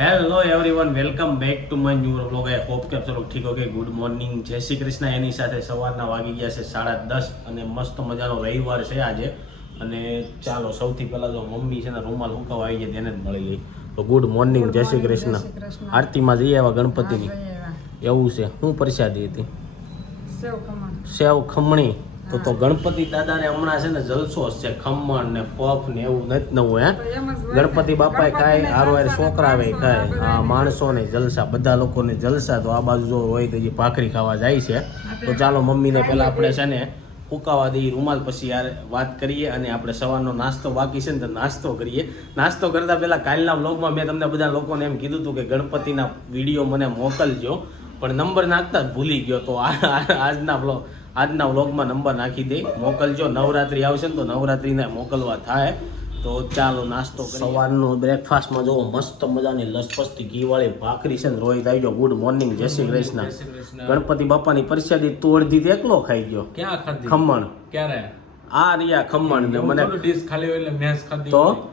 Hello everyone welcome back to my new blog I hope કે સૌ ઠીક okay good morning જય શ્રી કૃષ્ણ. એની સાથે સવારના વાગી ગયા છે સાડા દસ અને મસ્ત મજાનો રવિવાર છે આજે. અને ચાલો સૌથી પહેલાં તો મમ્મી છે ને રૂમાલ હુકાવા આવી જાય તેને જ મળી ગઈ તો ગુડ મોર્નિંગ જય શ્રી કૃષ્ણ. આરતીમાં જઈએ આવા ગણપતિની. એવું છે. શું પ્રસાદી હતી? સેવ ખમણી. તો તો ગણપતિ દાદાને હમણાં છે ને જલસો છે ખમણ ને પફ ને એવું નથી નવું હે? ગણપતિ બાપાએ ખાય હારો હારે છોકરા આવે ખાય આ માણસોને જલસા બધા લોકોને જલસા તો આ બાજુ જો હોય તો જે ભાખરી ખાવા જાય છે. તો ચાલો મમ્મીને પહેલા આપણે છે ને ફૂકાવા દઈએ રૂમાલ પછી યાર વાત કરીએ અને આપણે સવારનો નાસ્તો બાકી છે ને તો નાસ્તો કરીએ. નાસ્તો કરતા પહેલા કાલના બ્લોગમાં મેં તમને બધા લોકોને એમ કીધું હતું કે ગણપતિના વીડિયો મને મોકલજો પણ નંબર નાખતા જ ભૂલી ગયો તો આજના વ્લોગ આજના વ્લોગમાં નંબર નાખી દે. મોકલજો. નવરાત્રી આવશે ને તો નવરાત્રીને મોકલવા થાય. તો ચાલો નાસ્તો. સવારનો બ્રેકફાસ્ટમાં જો મસ્ત મજાની લસપસતી ઘીવાળી ભાખરી છે ને રોહિત આવી ગયો ગુડ મોર્નિંગ જય શ્રી કૃષ્ણ. ગણપતિ બાપાની પરસાદી તોડ દીધી એકલો ખાઈ ગયો. ક્યાં ખમણ. ક્યારે? આ રહ્યા ખમણ ને મને ડીશ ખાલી હોય એટલે મેસ ખાધી તો?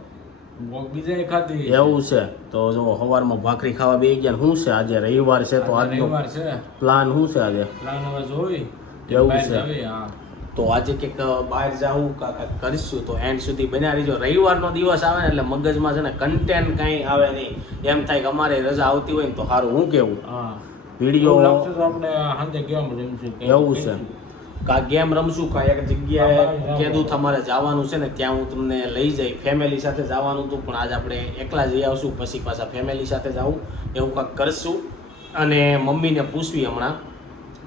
ખાધી. એવું છે. તો જો સવારમાં ભાખરી ખાવા બેસી ગયા શું છે આજે? રવિવાર છે તો આજે આજનો પ્લાન શું છે આજે? પ્લાન હવે જોઈ. એવું છે. તો આજે કંઈક બહાર જાવું કાંઈક કરીશું તો એન્ડ સુધી બન્યા રહીજો. રવિવારનો દિવસ આવે ને એટલે મગજમાં છે ને કન્ટેન્ટ કાંઈ આવે નહીં. એમ થાય કે અમારે રજા આવતી હોય ને તો સારું હું કેવું? વીડિયો એવું આપણે સાંજે game રમીશું એવું છે. કા ગેમ રમશું કા એક જગ્યાએ કીધું તમારે જવાનું છે ને ત્યાં હું તમને લઈ જઈ. ફેમિલી સાથે જવાનું હતું પણ આજ આપણે એકલા જઈ આવશું પછી પાછા ફેમિલી સાથે જવું. એવું કાંઈક કરશું. અને મમ્મીને પૂછવી હમણાં.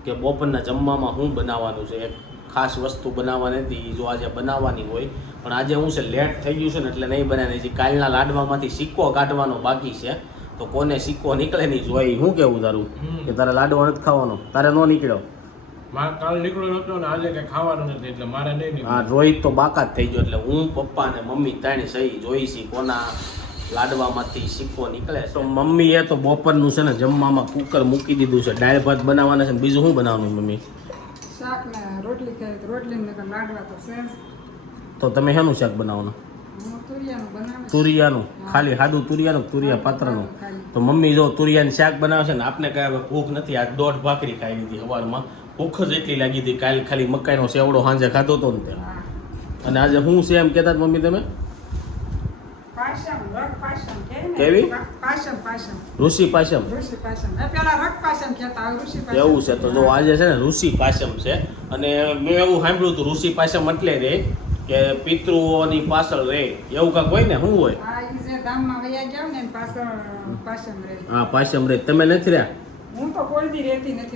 કે બપોરના જમવામાં શું બનાવવાનું છે? એક ખાસ વસ્તુ બનાવવાની હતી જો આજે બનાવવાની હોય. પણ આજે હું છે લેટ થઈ ગયું છે ને એટલે નહીં બનાવી છે કાલના લાડવામાંથી સિક્કો કાઢવાનો બાકી છે. તો કોને સિક્કો નીકળે નહીં જોઈ હું કેવું તારું? કે તારે લાડવા નથી ખાવાનો. તારે ન નીકળ્યો. મારે કાલ નીકળ્યો નતો ને આજે કઈ ખાવાનું નથી એટલે મારે નહીં હા રોહિત તો બાકાત થઈ ગયો એટલે હું પપ્પા ને મમ્મી ત્રણ સહી જોઈ છી કોના લાડવામાંથી સિક્કો નીકળે તો મમ્મીએ તો બપોરનું છે ને જમવામાં કુકર મૂકી દીધું છે. દાળ ભાત બનાવવાના છે બીજું શું બનાવવાનું મમ્મી? શાક ને રોટલી ખાઈ રોટલી ને લાડવા તો છે તો તમે શેનું શાક બનાવવાનું? તુરિયાનું ખાલી સાદું તુરિયાનું તુરિયા પાત્રનું? તો મમ્મી જો તુરિયાનું શાક બનાવે છે ને આપને કાંઈ ભૂખ નથી. આ દોઢ ભાખરી ખાઈ લીધી સવારમાં ભૂખ જ એટલી લાગી હતી. કાલે ખાલી મકાઈનો સેવડો સાંજે ખાધો હતો ને તે. અને આજે હું છે એમ કહેતા મમ્મી તમે પાયસમ, રગ પાયસમ કહે ને? કેવી? ઋષિ પાશમ. એવું છે તો જો આજે છે ને ઋષિ પાસમ છે અને મેં એવું સાંભળ્યું હતું ઋષિ પાસમ એટલે રે કે પિતૃઓની પાછળ રે એવું કાંક હોય ને શું હોય? હા, પાસમ રે. તમે નથી રહ્યા?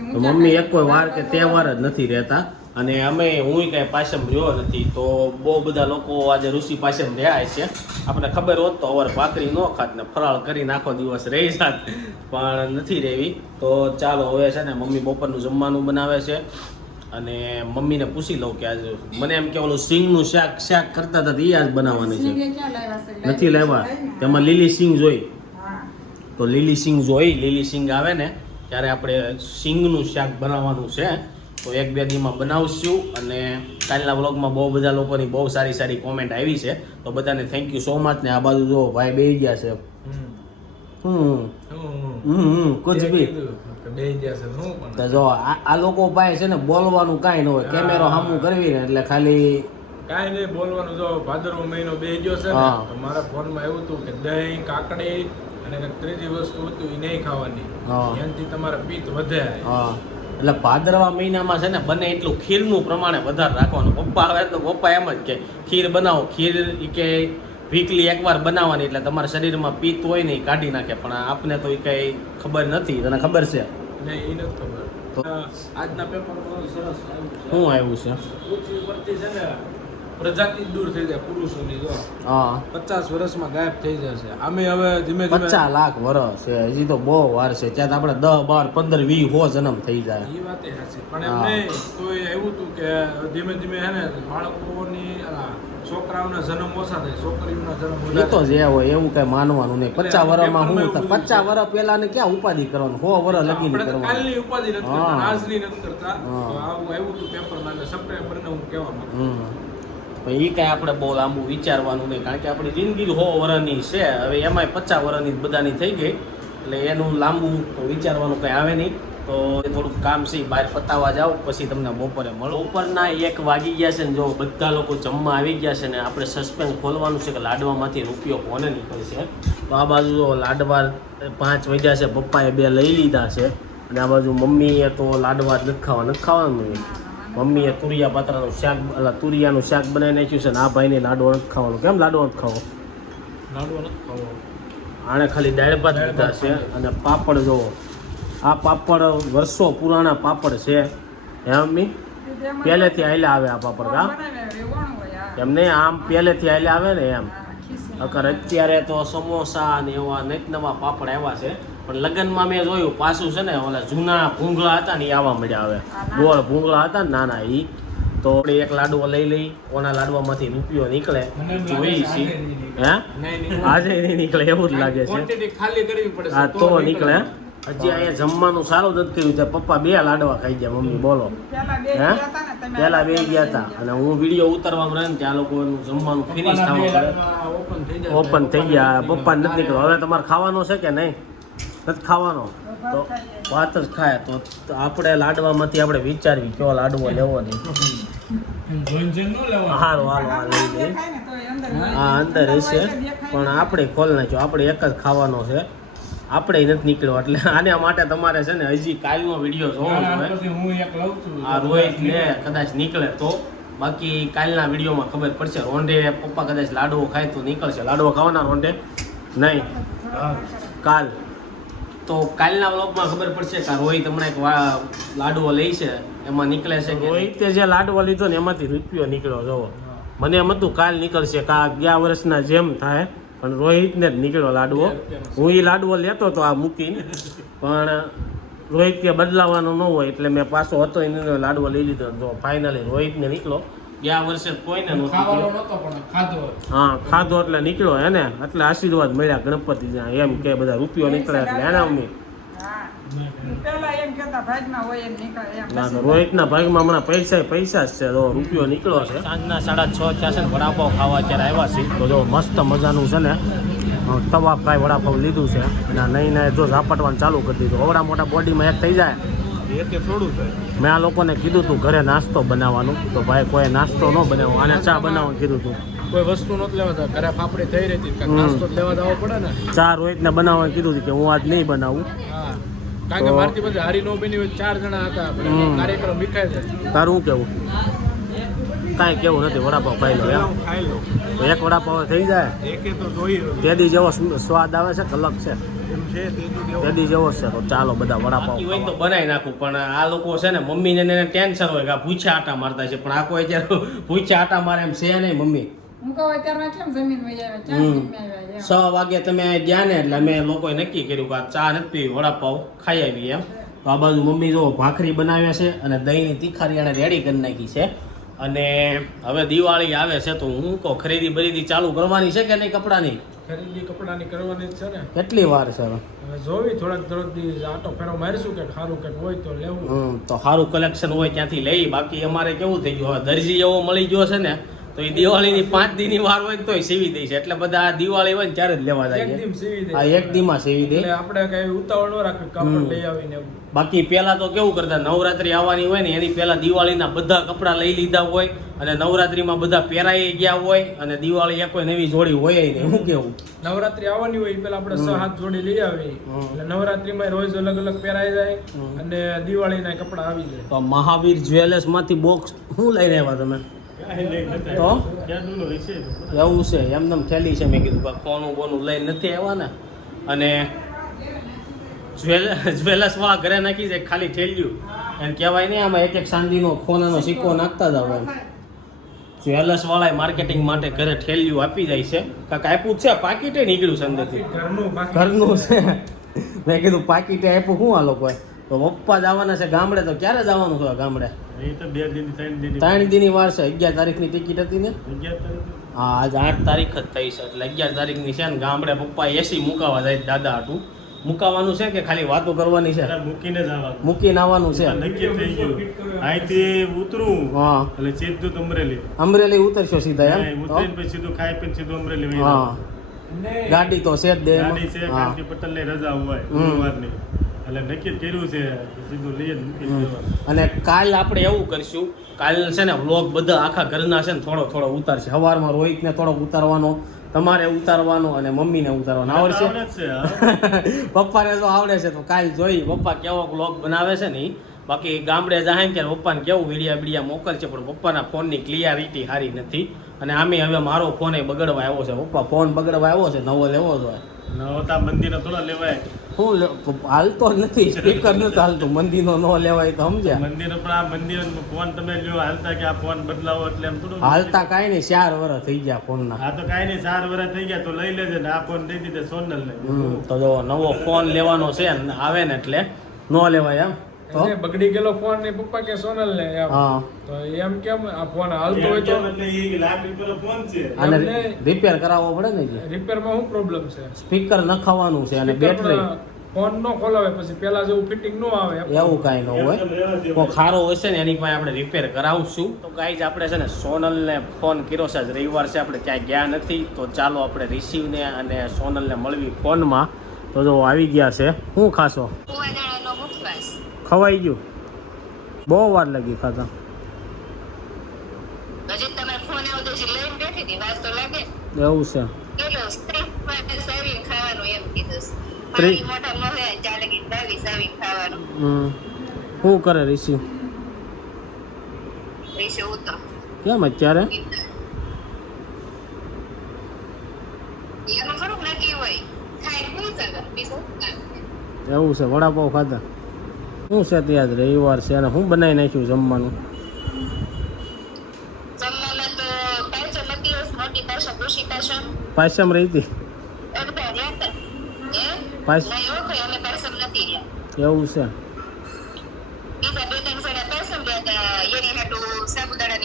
હું તો મમ્મી એક કોઈ વાર કે તે તહેવાર જ નથી રહેતા. અને અમે હું કાંઈ પાસમ રહ્યો નથી તો બહુ બધા લોકો આજે ઋષિ પાસમ રહ્યા છે. આપણે ખબર હોત તો અવાર ભાખરી ન ખાત ને ફરાળ કરીને આખો દિવસ રહી જાત પણ નથી રહેવી. તો ચાલો હવે છે ને મમ્મી બપોરનું જમવાનું બનાવે છે. અને મમ્મીને પૂછી લઉં કે આજે મને એમ કે ઓલું સિંગનું શાક શાક કરતા હતા એ આજ બનાવવાની છે? નથી લાવ્યા? તેમાં લીલી સિંગ જોઈ. તો લીલી સિંગ જોઈ લીલી સિંગ આવે ને ત્યારે આપણે સિંગનું શાક બનાવવાનું છે. તો એક બે દીમાં બનાવશું અને કાલના વ્લોગમાં બહુ બધા લોકોની બહુ સારી સારી કોમેન્ટ આવી છે. તો બધાને થેન્ક યુ સો મચ ને આ બાજુ જો ભાઈ બે ગયા છે. હમ. હમ. કુછ ભી. તો જો આ લોકો પાસે છે ને બોલવાનું કાંઈ ન હોય. કેમેરો સામું કરવી ને એટલે ખાલી કાંઈ નહીં બોલવાનું. જો ભાદરવો મહિનો બે ગયો છે ને. તો મારા ફોનમાં એવું હતું કે દહીં કાકડી અને ત્રીજી વસ્તુ હતું એ નહીં ખાવાની. એનાથી તમારા પિત્ત વધે. એટલે ભાદરવા મહિનામાં છે ને બને એટલું ખીરનું પ્રમાણે વધારે રાખવાનું. પપ્પા આવે તો પપ્પા એમ જ કે ખીર બનાવો. ખીર કે વીકલી એકવાર બનાવવાની એટલે તમારા શરીરમાં પિત્ત હોય ને એ કાઢી નાખે. પણ આપને તો એ કંઈ ખબર નથી. તને ખબર છે? નહીં આજના પેપર સરસ છે. શું આવ્યું છે? પ્રજાતિ દૂર થઈ જાય પુરુષોની જો હા. પચાસ વર્ષમાં ગાયબ થઈ જશે. આમે હવે ધીમે ધીમે પચાસ લાખ વર્ષ છે. હજી તો બહુ વાર છે. ત્યાં આપણે દસ બાર પંદર વી હો જન્મ થઈ જાય. એ વાત એ સાચી પણ એમ નહીં તો એવું હતું કે ધીમે ધીમે હે ને બાળકોની છોકરાઓના જન્મ ઓછા થાય. છોકરીઓના જન્મ વધારે તો જે હોય એવું કઈ માનવાનું નહીં. પચાસ વર્ષમાં પચાસ વર્ષ પહેલા ને ક્યાં ઉપાધિ કરવાનું? સો વર્ષ કરવાનું. કાલની ઉપાધિ નથી કરતા આજની નથી કરતા. આવું આવ્યું હતું પેપરમાં એટલે સપ્ટેમ્બરને હું કહેવા માંગુ હમ. પણ એ કાંઈ આપણે બહુ લાંબુ વિચારવાનું નહીં કારણ કે આપણી જિંદગી હો વરની છે. હવે એમાંય પચાસ વરની જ બધાની થઈ ગઈ એટલે એનું લાંબુ વિચારવાનું કંઈ આવે નહીં. તો થોડુંક કામ છે બહાર પતાવવા જાઓ પછી તમને બપોરે મળો. ઉપરના એક વાગી ગયા છે ને જો બધા લોકો જમવા આવી ગયા છે ને આપણે સસ્પેન્સ ખોલવાનું છે કે લાડવામાંથી રૂપિયો કોને નીકળશે? તો આ બાજુ જો લાડવા પાંચ વાગ્યા છે પપ્પાએ બે લઈ લીધા છે. અને આ બાજુ મમ્મીએ તો લાડવા નખાવા નથી ખાવા નથી ખાવાનું નહીં મમ્મીએ તુરિયા પાત્રાનું શાક એટલે તુરિયાનું શાક બનાવી નાખ્યું છે ને આ ભાઈને લાડવો નથી ખાવાનું. કેમ લાડવો નથી ખાવો? લાડવો નથી ખાવો. આણે ખાલી દાળ ભાત લીધા છે અને પાપડ જોવો. આ પાપડ વર્ષો પુરાણા પાપડ છે. હે મમ્મી? પહેલેથી આયલા આવે આ પાપડ કા એમ નહીં આમ પહેલેથી આયલા આવે ને એમ. અગર અત્યારે તો સમોસા ને એવા નવા પાપડ આવ્યા છે. પણ લગ્નમાં મેં જોયું પાછું છે ને ઓલા જૂના ભૂંગળા હતા ને એ આવવા મળ્યા આવે ગોળ ભૂંગળા હતા ને નાના એ તો આપણે એક લાડવો લઈ લઈ ઓના લાડવામાંથી રૂપિયો નીકળે. જોઈ છી હે? આજે નહીં નીકળે એવું જ લાગે છે. ક્વોન્ટિટી ખાલી કરવી પડે હા તો નીકળે. હજી અહીંયા જમવાનું સારું નથી કર્યું છે. પપ્પા બે લાડવા ખાઈ ગયા મમ્મી બોલો. હે? પેલા બે ગયા હતા અને હું વીડિયો ઉતારવામાં રહે ને ત્યાં લોકો જમવાનું ફિનિશ થવાનું ઓપન થઈ ગયા પપ્પા નથી નીકળ્યો હવે તમારે ખાવાનો છે કે નહીં? નથી ખાવાનો. તો વાત જ ખાય. તો આપણે લાડવામાંથી આપણે વિચારવી કયો લાડવો લેવો નહીં હારું હાલો આ લઈ લઈ હા અંદર હશે. પણ આપણે ખોલ નાખ્યો. આપણે એક જ ખાવાનો છે. આપણે નથી નીકળ્યો. એટલે આના માટે તમારે છે ને હજી કાલનો વીડિયો જોવો હા, જોઈએ. હું આ રોહિત ને કદાચ નીકળે તો. બાકી કાલના વિડીયોમાં ખબર પડશે. રોંઢે પપ્પા કદાચ લાડવો ખાય તો નીકળશે. લાડવો ખાવાના રોંઢે? નહીં. કાલ. તો કાલના વ્લોગમાં ખબર પડશે કે રોહિત હમણાં એક વા- લાડવો લે છે. એમાં નીકળે છે કે રોહિતે જે લાડવો લીધો ને એમાંથી રૂપિયો નીકળ્યો જોવો મને એમ હતું કાલ નીકળશે કા ગયા વર્ષના જેમ થાય પણ રોહિતને જ નીકળ્યો લાડવો. હું એ લાડવો લેતો તો આ મૂકીને. પણ રોહિત કે બદલાવાનો ન હોય એટલે મેં પાછો હતો એને લાડવો લઈ લીધો. જો ફાઇનલી રોહિતને નીકળો ગયા વર્ષે કોઈને નહોતો ખાવાનો નીકળ્યો. નતો પણ ખાધો હા ખાધો એટલે નીકળ્યો એને એટલે આશીર્વાદ મળ્યા ગણપતિ એમ કે બધા રૂપિયો નીકળે એટલે એના ના રોહિતના ભાગમાં હમણાં પૈસા પૈસા જ છે. તો રૂપિયો નીકળ્યો છે. સાંજના સાડા છ થયા છે ને વડાપાવ ખાવા અત્યારે આવ્યા છે તો જો મસ્ત મજાનું છે ને તવા ફ્રાય વડાપાવ લીધું છે. અને નહીં ને જો ઝાપટવાનું ચાલુ કરી દીધું. અવડા મોટા બોડીમાં એક થઈ જાય. એટલે થોડું થાય. મેં આ લોકોને કીધું હતું ઘરે નાસ્તો બનાવવાનું. તો ભાઈ કોઈ નાસ્તો ન બનાવો અને ચા બનાવવાનું કીધું હતું કોઈ વસ્તુ નથી લેવા ઘરે ફાફડી થઈ રહી હતી નાસ્તો લેવા જવો પડે ને. ચા રોહિતને બનાવવાનું કીધું હતું કે હું આજ નહીં બનાવું. કારણ કે મારથી પછી હારી નો બની ચાર જણા હતા કાર્યક્રમ વિખાય છે તારું શું કેવું? કાંઈ કેવું નથી વડાપાવ ખાઈ લો એમ. ખાઈ લો. એક વડાપાવ થઈ જાય? એકે દી જેવો સ્વાદ આવે છે કલક અલગ છે? તેદી જેવો છે તો ચાલો બધા વડાપાવ હોય તો બનાવી નાખું પણ આ લોકો છે ને મમ્મીને એને ટેન્શન હોય કે આ ભૂખ્યા આટા મારતા છે પણ આ કોઈ અત્યારે ભૂછા આટા મારે એમ છે નહીં મમ્મી. છ વાગે તમે ગયા ને એટલે અમે લોકોએ નક્કી કર્યું કે આ ચા નથી પીવી વડાપાવ ખાઈ આવી એમ. તો આ બાજુ મમ્મી જો ભાખરી બનાવ્યા છે અને દહીંની તીખારી એને રેડી કરી નાખી છે. અને હવે દિવાળી આવે છે તો હું કહું ખરીદી બરીદી ચાલુ કરવાની છે કે નહીં કપડાની? ખરીદી કપડાની કરવાની જ છે ને. કેટલી વાર છે હવે? જોવી થોડાક થોડાક દિવસ આટો ફેરો મારીશું કે સારું કંઈક હોય તો લેવું. તો સારું કલેક્શન હોય ત્યાંથી લઈ બાકી અમારે કેવું થઈ ગયું? હવે દરજી એવો મળી ગયો છે ને તો એ દિવાળીની પાંચ દીની વાર હોય ને તોય સીવી દે છે. એટલે બધા આ દિવાળી હોય ને ત્યારે જ લેવા જાય એક છે. દીમ સીવી દે. આ એક દીમાં સીવી દે. આપણે કઈ ઉતાવળ ન રાખવી કાપડ લઈ આવીને બાકી પહેલા તો કેવું કરતા નવરાત્રી આવવાની હોય ને એની પહેલા દિવાળીના બધા કપડાં લઈ લીધા હોય અને નવરાત્રીમાં બધા પહેરાઈ ગયા હોય અને દિવાળી એ કોઈ નવી જોડી હોય નહીં. હું કેવું? નવરાત્રી આવવાની હોય એ પેલા આપણે છ હાથ જોડી લઈ આવી. એટલે નવરાત્રીમાં રોજ અલગ અલગ પહેરાઈ જાય. અને દિવાળીના કપડા આવી જાય. તો મહાવીર જ્વેલર્સમાંથી બોક્સ શું લઈને આવ્યા તમે? તો? એવું છે. એમને થેલી છે. મેં કીધું કોનું બોનું લઈને નથી આવ્યા ને અને જ્વેલ જ્વેલર્સ વાળા ઘરે નાખી છે. ખાલી ઠેલ્યું. એમ કહેવાય નહીં આમાં એક એક ચાંદીનો ખોનાનો સિક્કો નાખતા જ આવે એમ જ્વેલર્સ વાળા માર્કેટિંગ માટે ઘરે ઠેલ્યું આપી જાય છે. કાંક આપ્યું છે? પાકીટે નીકળ્યું છે અંદરથી. ઘરનું ઘરનું છે. મેં કીધું પાકીટે આપ્યું. શું આ લોકોએ? તો પપ્પા જવાના છે ગામડે તો ક્યારે જવાનું છે ગામડે? ત્રણ દિન. વાર છે. અગિયાર તારીખની ટિકિટ હતી ને? હા આજ આઠ તારીખ જ થઈ છે. એટલે અગિયાર તારીખની છે ને ગામડે પપ્પા એસી મુકાવા જાય દાદા હતું મુકાવાનું છે કે ખાલી વાતો કરવાની છે? મૂકીને જ આવવાનું. મૂકીને આવવાનું છે. નક્કી થઈ ગયું. અહીંથી ઉતરું. હા. એટલે સીધું અમરેલી. અમરેલી ઉતરશો સીધા એમ? ઉતરીને પછી સીધું ખાઈ પીને સીધું અમરેલી હા. ગાડી તો છે જ દે ગાડી છે પટેલ કાંતિ રજા હોય. ગુરુવારની. એટલે નક્કી કર્યું છે સીધું લઈએ. અને કાલ આપણે એવું કરશું કાલ છે ને વ્લોગ બધા આખા ઘરના છે ને થોડો થોડો ઉતારશે. સવારમાં રોહિતને થોડો ઉતારવાનો તમારે ઉતારવાનો અને મમ્મીને ઉતારવાનો. આવડશે. પપ્પાને તો આવડે છે તો કાલ જોઈ. પપ્પા કેવો વ્લોગ બનાવે છે ને બાકી ગામડે જાય ને ત્યારે પપ્પાને કેવું વિડીયા બીડિયા મોકલશે પણ પપ્પાના ફોનની ક્લિયરિટી સારી નથી. અને આમે હવે મારો ફોન બગડવા આવ્યો છે. પપ્પા ફોન બગડવા આવ્યો છે નવો લેવો જોઈએ નવતા મંદિરનો થોડા લેવાય. હું હાલતો નથી સ્પીકર નથી હાલતું મંદીનો ન લેવાય તો સમજ્યા. મંદિર પણ આ મંદિર ફોન તમે લ્યો હાલતા કે આ ફોન બદલાવો એટલે એમ થોડું હાલતા કાંઈ નહીં ચાર વર્ષ થઈ ગયા ફોનના હા તો કાંઈ નહીં ચાર વર્ષ થઈ ગયા તો લઈ લેજે ને આ ફોન દઈ દીધે સોનલ ને તો જો નવો ફોન લેવાનો છે ને આવે ને એટલે ન લેવાય એમ. તો? બગડી ગયેલો ફોન ને પપ્પા કે સોનલ ને એમ. હા. તો એમ કેમ આ ફોન હાલતો હોય તો? એટલે એ લાખ રૂપિયાનો ફોન છે. અને રિપેર કરાવવો પડે ને રિપેર રિપેરમાં શું પ્રોબ્લેમ છે? સ્પીકર નખાવાનું છે અને બેટરી ફોન નો ખોલાવે પછી પેલા જેવું ફિટિંગ નો આવે એવું કાંઈ ન હોય. કોઈ ખારો હશે ને એની પાસે આપણે રિપેર કરાવશું. તો ગાઈઝ આપણે છે ને સોનલને ફોન કર્યો છે. રવિવાર છે આપણે ક્યાંય ગયા નથી. તો ચાલો આપણે રિસીવને અને સોનલને મળવી ફોનમાં તો જો આવી ગયા છે. શું ખાશો? ખવાઈ ગયું. બહુ વાર લાગી ખાતા. એવું છે. શું કરે માટે કેમ ખાવાનું એમ કીધું છે. ત્રી- પાણી મોઢા ન હોય ત્યાં લગી સાવી સાવી ખાવાનું હમ શું કરે રિસીવ વિશે ઉતર કેમ અત્યારે એનું થોડુંક નક્કી હોય ખાઈ ભૂલ શકે બીજું શું કામ? એવું છે વડાપાઉં ખાધા. શું છે ત્યાં રવિવાર છે અને શું બનાવી નાખ્યું જમવાનું? પાસમ રહી હતી? એવું છે.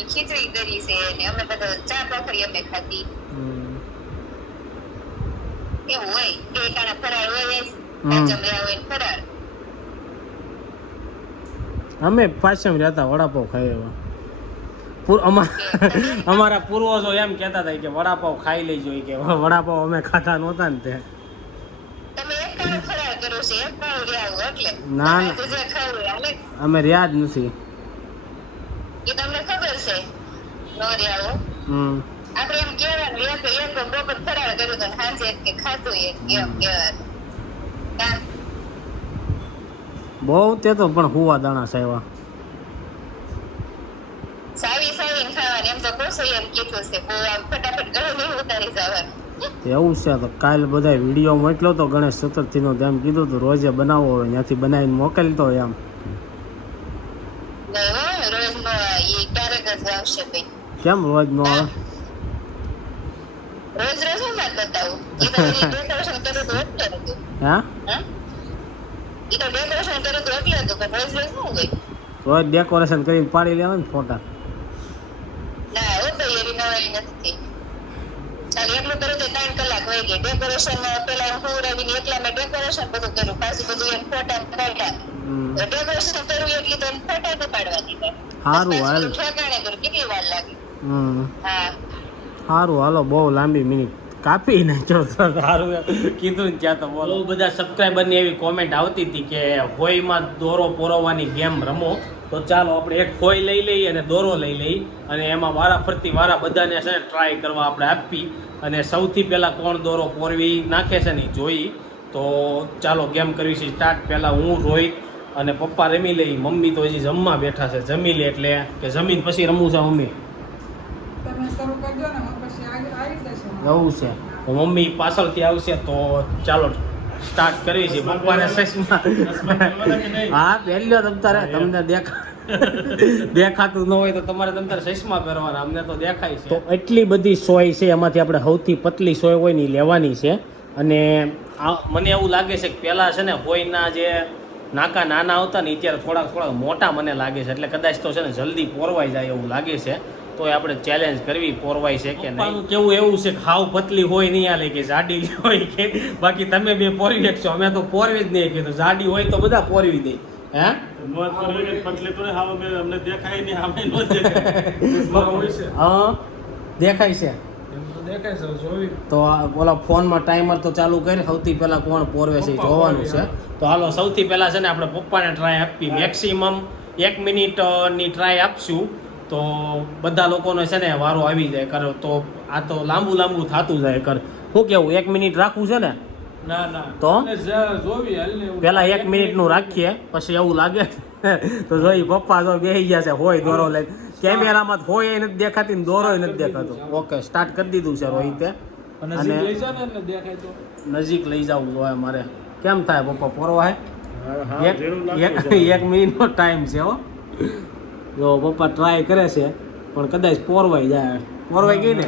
ખીચડી કરી છે ને અમે બધા ચા ભાખરી અમે ખાધી. એવું હોય બે કાણા ફરાળ હોય અમે પાછમ રહેતા વડાપાવ ખાઈ એવા અમારા અમારા પૂર્વજો એમ કહેતા હતા કે વડાપાવ ખાઈ લેજો કે વડાપાવ અમે ખાતા નહોતા ને તે. ના, ના. અમે રહ્યા જ નથી. તમને ખબર છે? આપણે એમ કહેવાનું એક એક બપોર ફરાળ કર્યું તો સાંજે કે ખાધું એક એમ કહેવાનું? બહુ તે તો પણ હુવા દાણા સાયવા. સાવી સાવીને ખાવાની. એમ તો કોસો એમ કીધું છે બહુ આમ ફટાફટ ઘરે નહીં ઉતારી જવાનું. એવું છે તો કાલ બધા વીડિયો મોકલ્યો તો ગણેશ ચતુર્થીનો તો એમ કીધું તું રોજે બનાવો હોય ત્યાંથી બનાવીને મોકલતો એમ. નહીં હો રોજ નો એ ક્યારેક જ આવશે ભાઈ કેમ રોજ નો આવે રોજ રોજ બતાવું? હા? રોજ ડેકોરેશન કરીને પાડી લેવા ને ફોટા ડેકોરેશન પેલા હું રવીને એકલા મેં ડેકોરેશન બધું કર્યું. પાછું બધું એમ ફોટા પાડ્યા ડેકોરેશન કર્યું એટલે તો એને ફોટા તો પાડવાની થાય. હારું હાલ. ઠેકાણે કર્યું કેટલી વાર લાગી? હમ. હા. સારું હાલો બહુ લાંબી મિનિટ કાપી નાખ્યો સારું કીધું ને ત્યાં તો બોલો. બધા સબસ્ક્રાઈબરની એવી કોમેન્ટ આવતી હતી કે હોઈમાં દોરો પોરવવાની ગેમ રમો. તો ચાલો આપણે એક હોઈ લઈ લઈએ અને દોરો લઈ લઈ અને એમાં વારા ફરતી વારા બધાને છે ટ્રાય કરવા આપણે આપી. અને સૌથી પહેલાં કોણ દોરો પોરવી નાખે છે ને જોઈ. તો ચાલો ગેમ કરવી છે. સ્ટાર્ટ પહેલાં હું, રોહિત અને પપ્પા રમી લઈ. મમ્મી તો હજી જમવા બેઠા છે. જમી લે એટલે કે જમીન પછી રમવું છે મમ્મી. એવું છે. તો મમ્મી પાછળથી આવશે તો ચાલો સ્ટાર્ટ કરી છે પપ્પાને સસમા હા પહેલ્યો તમતારે તમને દેખા દેખાતું ન હોય તો તમારે તમ તારે ચશ્મા પહેરવાના. અમને તો દેખાય છે. તો એટલી બધી સોય છે એમાંથી આપણે સૌથી પતલી સોય હોય ને લેવાની છે. અને આ મને એવું લાગે છે કે પહેલાં છે ને હોયના જે નાકા નાના આવતા ને અત્યારે થોડાક થોડાક મોટા મને લાગે છે. એટલે કદાચ તો છે ને જલ્દી પોરવાઈ જાય એવું લાગે છે. તોય આપણે ચેલેન્જ કરવી પોરવાય છે કે નહીં? કેવું એવું છે કે હાવ પતલી હોય નહીં આલે કે જાડી હોય કે બાકી તમે બે પોરવી છો. અમે તો પોરવી જ નહીં કીધું. જાડી હોય તો બધા પોરવી દે. હે? તો દેખાય છે. હા? દેખાય છે? એમ તો દેખાય છે જોવી તો આ ઓલા ફોનમાં ટાઈમર તો ચાલુ કરી સૌથી પહેલા કોણ પોરવે છે એ જોવાનું છે. તો હાલો સૌથી પહેલા છે ને આપણે પપ્પાને ટ્રાય આપી. મેક્સિમમ એક મિનિટની ટ્રાય આપશું. તો બધા લોકોને છે ને વારો આવી જાય કર તો આ તો લાંબુ લાંબુ થતું જાય કર શું કેવું એક મિનિટ રાખવું છે ને? ના ના. તો? પેલા એક મિનિટ હાલ ને એવું. પહેલા એક મિનિટનું રાખીએ પછી એવું લાગે. તો જોઈ પપ્પા તો બેસી ગયા છે હોય દોરો લઈને. કેમેરામાં હોય નથી દેખાતી ને દોરો નથી દેખાતો. ઓકે સ્ટાર્ટ કરી દીધું છે રોહિતે. અને લઈ નજીક લઈ જવું જોઈએ મારે કેમ થાય પપ્પા પોરવા હે? એક મિનિટ એક મિનિટનો ટાઈમ છે હો. જો પપ્પા ટ્રાય કરે છે પણ કદાચ પોરવાઈ જાય. પોરવાઈ ગઈ ને?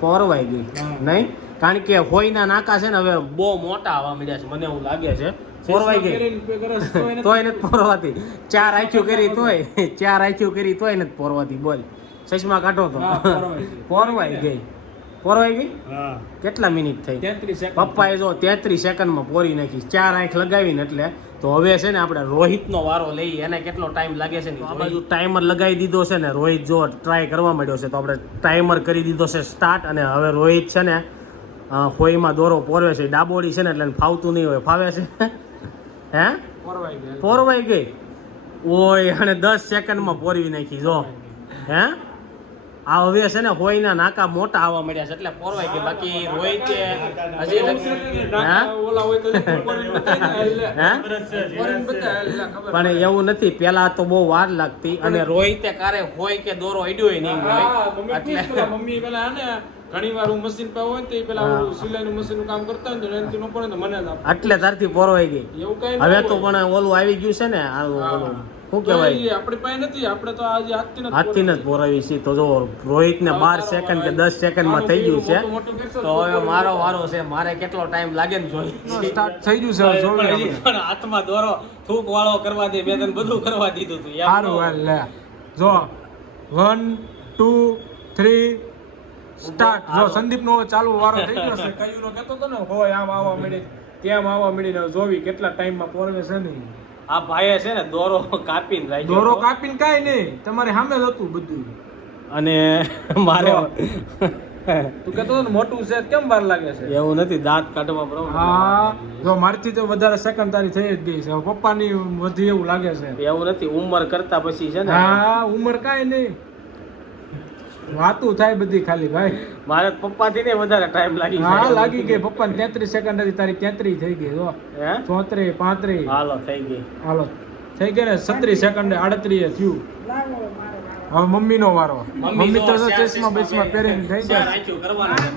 પોરવાઈ ગઈ. નહીં? કારણ કે હોયના નાકા છે ને હવે બહુ મોટા આવવા મળ્યા છે મને એવું લાગે છે. પોરવાઈ ગઈ. તોય નથી. પોરવાતી. ચાર આંખ્યું કરી તોય ચાર આંખ્યું કરી તોય નથી પોરવાતી બોલ. ચશ્મા કાઢો તો. પોરવાઈ ગઈ. પોરવાઈ ગઈ હા. કેટલા મિનિટ થઈ? 33 સેકન્ડ. પપ્પાએ જો તેત્રીસ સેકન્ડમાં પોરી નાખી ચાર આંખ લગાવીને એટલે તો હવે છે ને આપણે રોહિતનો વારો લઈએ એને કેટલો ટાઈમ લાગે છે ને? બાજુ ટાઈમર લગાવી દીધો છે ને રોહિત જો ટ્રાય કરવા માંડ્યો છે તો આપણે ટાઈમર કરી દીધો છે સ્ટાર્ટ અને હવે રોહિત છે ને હોઈમાં દોરો પોરવે છે ડાબોડી છે ને એટલે ફાવતું નહીં હોય ફાવે છે? હે? પોરવાઈ ગઈ. પોરવાઈ ગઈ? ઓય અને દસ સેકન્ડમાં પોરવી નાખી જો. હે? આ હવે છે ને હોય ના નાકા મોટા આવવા મળ્યા છે એટલે પોરવાય કે બાકી હજી ને, હોય તો પોરીને બતાય ને, એટલે. હે? પોરીને બતાય, એટલે ખબર પણ એવું નથી. પેલા તો બહુ વાર લાગતી. અને રોહિતે કારે હોય કે દોરો અડ્યો નહીં હોય. મમ્મી એટલે મમ્મી પેલા ને ઘણી વાર હું મશીન પર હોય ને પેલા સિલાઈનું મશીનનું કામ કરતા હોય એનાથી ન પડે મને. એટલે તારથી પોરવાઈ ગઈ. એવું કાંઈ હવે તો પણ ઓલું આવી ગયું છે ને આ ઓલું શું કહેવાય? આપણી પાસે નથી આપણે તો આજે હાથથી હાથથી જ પોરાવી છે તો જો રોહિતને ને બાર સેકન્ડ કે દસ દસ સેકન્ડમાં થઈ ગયું છે. તો હવે મારો વારો છે મારે કેટલો ટાઈમ લાગે ને જોઈ. સ્ટાર્ટ થઈ ગયું છે. પણ હાથમાં દોરો થૂક વાળો કરવા દે બે ત્રણ બધું કરવા દીધું તું સારું લે. જો વન ટુ થ્રી સ્ટાર્ટ જો સંદીપ નો ચાલુ વારો થઈ ગયો છે. કયું નો કહેતો તો ને હોય આમ આવવા મળી તેમ આવવા મળી ને જોવી કેટલા ટાઈમમાં પોરવે છે નહીં. આ ભાઈએ છે ને દોરો કાપીને રાખ્યો દોરો. કાપીને કાઈ નહીં તમારે સામે જ હતું બધું. અને મારે તું કહેતો હતો ને મોટું છે કેમ વાર લાગે છે? એવું નથી દાંત કાઢવા problem. હા. જો મારથી તો વધારે સેકન્ડ તારી થઈ જ ગઈ છે. પપ્પાની વધુ એવું લાગે છે. એવું નથી ઉંમર કરતા પછી છે ને. હા ઉંમર કાઈ નહીં. વાતું થાય બધી ખાલી ભાઈ. મારે પપ્પા થી ને વધારે ટાઈમ લાગી હા લાગી ગઈ. પપ્પા ને તેત્રીસ સેકન્ડ હતી તારી તેત્રીસ થઈ ગઈ જો. હે? ચોત્રીસ પાંત્રીસ હાલો થઈ ગઈ. હાલો. થઈ ગઈ ને સત્રીસ સેકન્ડ આડત્રીસ થયું. લાવો મમ્મી નો મમ્મીનો વારો મમ્મી તો ચશ્મા બેસમાં પહેરીને થઈ જાય.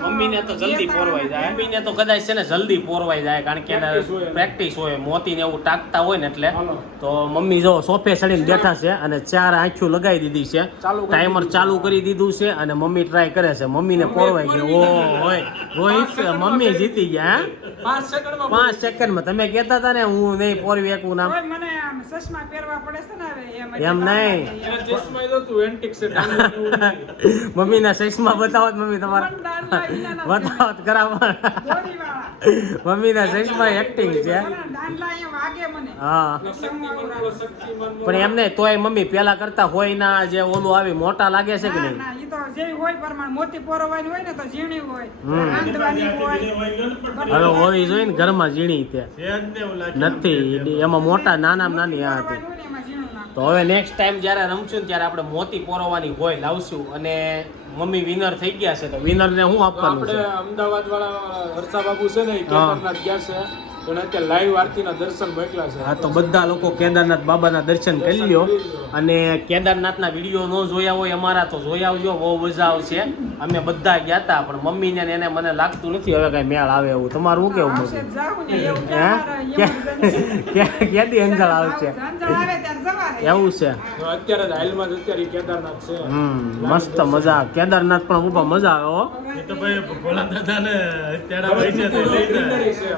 મમ્મી ને મમ્મીને તો જલ્દી પોરવાઈ જાય. મમ્મીને તો કદાચ છે ને જલ્દી પોરવાઈ જાય કારણ કે એને પ્રેક્ટિસ હોય. મોતીને એવું ટાકતા હોય ને એટલે. તો મમ્મી જો સોફે ચડીને બેઠા છે અને ચાર આંખ્યું લગાવી દીધી છે. ટાઈમર ચાલુ કરી દીધું છે અને મમ્મી ટ્રાય કરે છે. મમ્મીને પોરવાઈ ગઈ ઓ હોય. રોહિત મમ્મી જીતી ગયા હે? પાંચ સેકન્ડમાં પાંચ સેકન્ડમાં. તમે કહેતા હતા ને હું નહીં પોરવી એકું નામ. તોય મને ચશ્મા પહેરવા પડે છે ને હવે એમ એમ નહીં. એને ચશ્મા ય નહોતું, છે, નહીં. મમ્મીના સૈસમાં બતાવો મમ્મી તમારા બતાવો કરાવો દોરીવાળા. મમ્મીના સૈસમાં એક્ટિંગ છે. હા. પણ એમને તોય મમ્મી પેલા કરતા હોય ના જે ઓલું આવી મોટા લાગે છે કે નહીં? ના ને હવે હોવી જોઈએ ને ઘરમાં ઝીણી તે. ને નથી એમાં મોટા નાના નાની આ હતી. તો હવે નેક્સ્ટ ટાઈમ જ્યારે રમશું ત્યારે આપણે મોતી પોરવાની હોય લાવશું અને મમ્મી વિનર થઈ ગયા છે તો વિનર ને શું તો આપવાનું આપણે અમદાવાદ વાળા હર્ષા બાબુ છે ને કેદારનાથ ગયા છે. પણ અત્યારે લાઈવ આરતીના દર્શન મોકલ્યા છે. હા તો બધા લોકો કેદારનાથ બાબાના દર્શન કરી લ્યો. અને કેદારનાથના વીડિયો ન જોયા હોય અમારા તો જોઈ આવજો બહુ મજા આવશે. અમે બધા ગયા હતા પણ મમ્મીને ને એને મને લાગતું નથી હવે કઈ મેળ આવે એવું. તમારું શું કેવું મમ્મી? જ જાવું ને એવું હે ક્યાંથી અંજળ આવશે. એવું છે? અત્યારે હાલમાં જ અત્યારે કેદારનાથ છે. હમ મસ્ત મજા. કેદારનાથ પણ ઊભા મજા આવે હો. એ તો ભાઈ ભોલા દાદા ને અત્યારે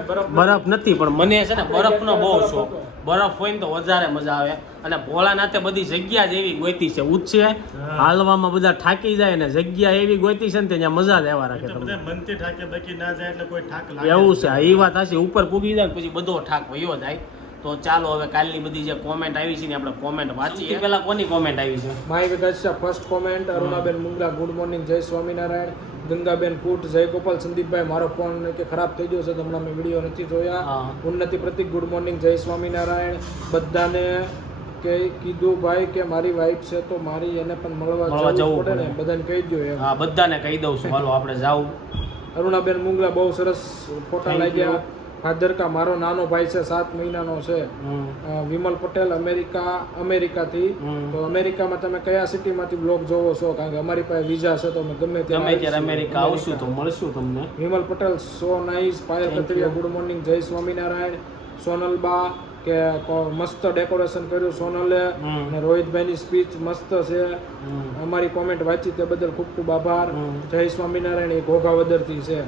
બરફ બરફ નથી પણ મને છે ને બરફનો બહુ શોખ. બરફ હોય ને તો વધારે મજા આવે. અને ભોળાનાથે બધી જગ્યા જ એવી ગોતી છે ઉચ્ચે હાલવામાં બધા થાકી જાય ને જગ્યા એવી ગોતી છે ને ત્યાં મજા જ એવા રાખે તમને. મનથી ઠાકે બાકી ના જાય એટલે કોઈ ઠાક એવું છે. એ વાત હશે ઉપર પૂગી જાય પછી બધો ઠાક વયો જાય. તો ચાલો હવે કાલની બધી જે કોમેન્ટ આવી છે ને આપણે કોમેન્ટ વાંચીએ. પહેલા કોની કોમેન્ટ આવી છે? My Kashyap first comment Arunaben Mungla good morning જય સ્વામિનારાયણ. ગંગાબેન કુટ જય ગોપાલ સંદીપભાઈ મારો ફોન કે ખરાબ થઈ ગયો છે તો હમણાં મેં વીડિયો નથી જોયા. ઉન્નતિ પ્રતિક ગુડ મોર્નિંગ જય સ્વામિનારાયણ. બધાને કે કીધું ભાઈ કે મારી વાઈફ છે તો મારી એને પણ મળવા જવું જવું પડે ને. બધાને કહી દો એમ. હા બધાને કહી દઉં છું. હાલો આપણે જાવ અરુણાબેન મુંગલા બહુ સરસ ફોટા Thank લાગ્યા કા મારો નાનો ભાઈ છે સાત મહિનાનો છે. વિમલ પટેલ અમેરિકા અમેરિકાથી. તો અમેરિકામાં તમે કયા સિટીમાંથી બ્લોગ જોવો છો? કારણ કે અમારી પાસે વિઝા છે તો અમે ગમે ત્યાં અમેરિકા આવશું તો મળશું તમને. Vimal Patel so nice Payal Katariya good morning જય સ્વામિનારાયણ સોનલબા કે કો- મસ્ત ડેકોરેશન કર્યું સોનલે. અને રોહિતભાઈની સ્પીચ મસ્ત છે. અમારી કોમેન્ટ વાંચી તે બદલ ખૂબ ખૂબ આભાર. જય સ્વામિનારાયણ એ ઘોઘાવદરથી છે.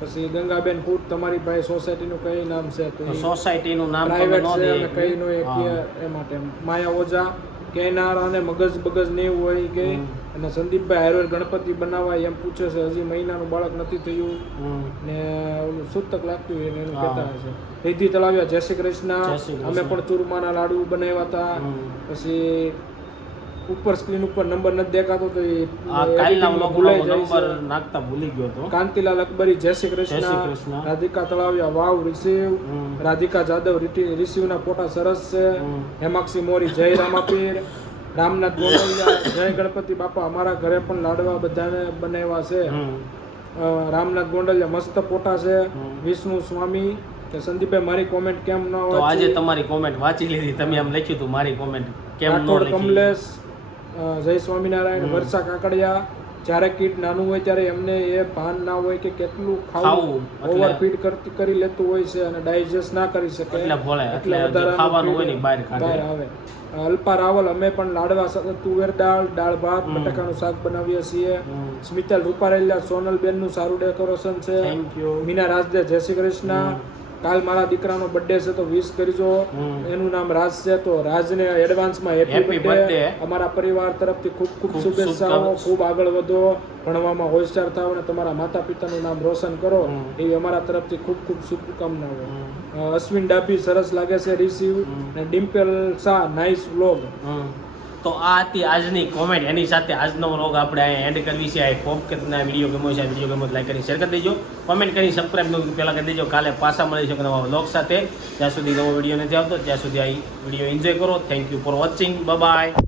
પછી ગંગાબેન ફૂટ તમારી પાસે સોસાયટીનું કઈ નામ છે? સોસાયટીનું નામ પ્રાઇવેટ છે અને કઈ નો એ એ માટે. માયા ઓઝા કેનાર અને મગજ બગજ ને એવું હોય કે. અને સંદીપભાઈ હારોર ગણપતિ બનાવવા એમ પૂછે છે હજી મહિનાનું બાળક નથી થયું. ને ઓલું સૂતક લાગતું હોય એનું કહેતા હશે રિદ્ધિ તળાવ્યા જય શ્રી કૃષ્ણ. અમે પણ ચૂરમાના લાડુ બનાવ્યા હતા. પછી ઉપર સ્ક્રીન ઉપર નંબર નથી દેખાતો તો એ ભૂલાઈ જાય નંબર નાખતા ભૂલી ગયો તો. કાંતિલાલ અકબરી જય Shri Krishna. Radhika Talaviya wow receive. Radhika Jadav રિસીવના ફોટા સરસ છે. હેમાક્ષી મોરી જય રામાપીર. રામનાથ ગોંડલિયા જય ગણપતિ બાપા અમારા ઘરે પણ લાડવા બધાને બનાવ્યા છે. રામનાથ ગોંડલિયા મસ્ત ફોટા છે. વિષ્ણુ સ્વામી કે સંદીપભાઈ મારી કોમેન્ટ કેમ ન તો આજે તમારી કોમેન્ટ વાંચી લીધી. તમે એમ લખ્યું હતું મારી કોમેન્ટ કેમ ન કમલેશ જય સ્વામિનારાયણ વર્ષા કાકડિયા જ્યારે કીટ નાનું હોય ત્યારે એમને એ ભાન ના હોય કે કેટલું ખાવું ઓવરફીડ કરતી કરી લેતું હોય છે અને ડાયજેસ્ટ ના કરી શકે. એટલે ખાવાનું હોય ને બહાર બહાર આવે. અલ્પા રાવલ અમે પણ લાડવા સાથે તુવેર દાળ દાળ ભાત. બટાકાનું શાક બનાવીએ છીએ. સ્મિતલ રૂપારેલા સોનલ બેનનું સારું ડેકોરેશન છે. થેન્ક યુ મીના રાજદે જય શ્રી કૃષ્ણ. કાલ મારા દીકરાનો બર્થડે છે તો વિશ કરજો. એનું નામ રાજ છે તો રાજને એડવાન્સમાં હેપી બર્થડે અમારા પરિવાર તરફથી ખૂબ ખૂબ શુભેચ્છાઓ. ખૂબ આગળ વધો. ભણવામાં હોશિયાર થાવ અને તમારા માતા પિતાનું નામ રોશન કરો. એવી અમારા તરફથી ખૂબ ખૂબ શુભકામનાઓ. અશ્વિન ડાભી સરસ લાગે છે રિસીવ. અને ડિમ્પલ શાહ નાઇસ વ્લોગ. તો આ હતી આજની કોમેન્ટ એની સાથે આજનો વ્લોગ આપણે અહીંયા એન્ડ કરવી છે આઈ હોપ કે તમને વીડિયો ગમો છે. વીડિયો ગમો લાઈક કરી શેર કરી દેજો. કોમેન્ટ કરી સબસ્ક્રાઈબ પહેલાં કરી દેજો. કાલે પાછા મળી શકે નવા વ્લોગ સાથે. જ્યાં સુધી નવો વીડિયો નથી આવતો, ત્યાં સુધી આ વીડિયો એન્જોય કરો. Thank you for watching bye